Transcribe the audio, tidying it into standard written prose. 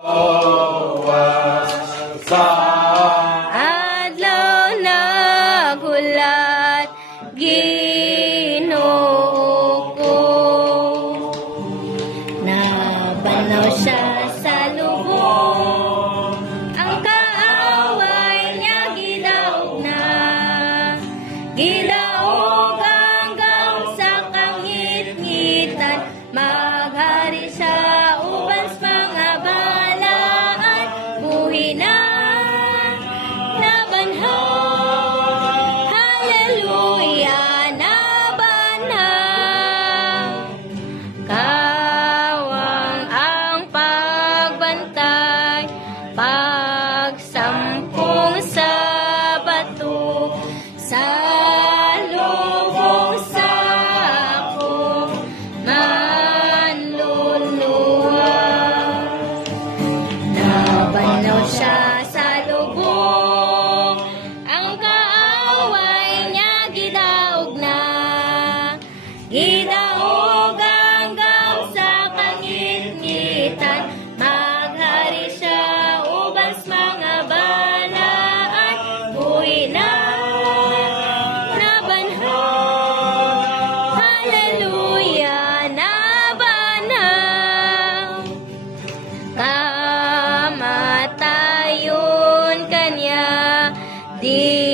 Adlaw naghulat Ginoo ko, nabanaw siya sa lubong, ang kaaway niya gidaog na, gidaog hanggang sa kangit-ngitan, maghari siya uban sa mga balaan, buhi na nabanhaw, hallelujah, nabanhaw. Kawang ang pagbantay, pagsampung sa bato, sa lubong sa akong manluluwa. Nabanaw siya sa lubong, ang kaaway niya gidaog na, gidaog hanggang sa kangit-ngitan, maghari siya uban sa mga balaan, buhi na nabanhaw, hallelujah, nabanhaw. Kamatayon kanya, di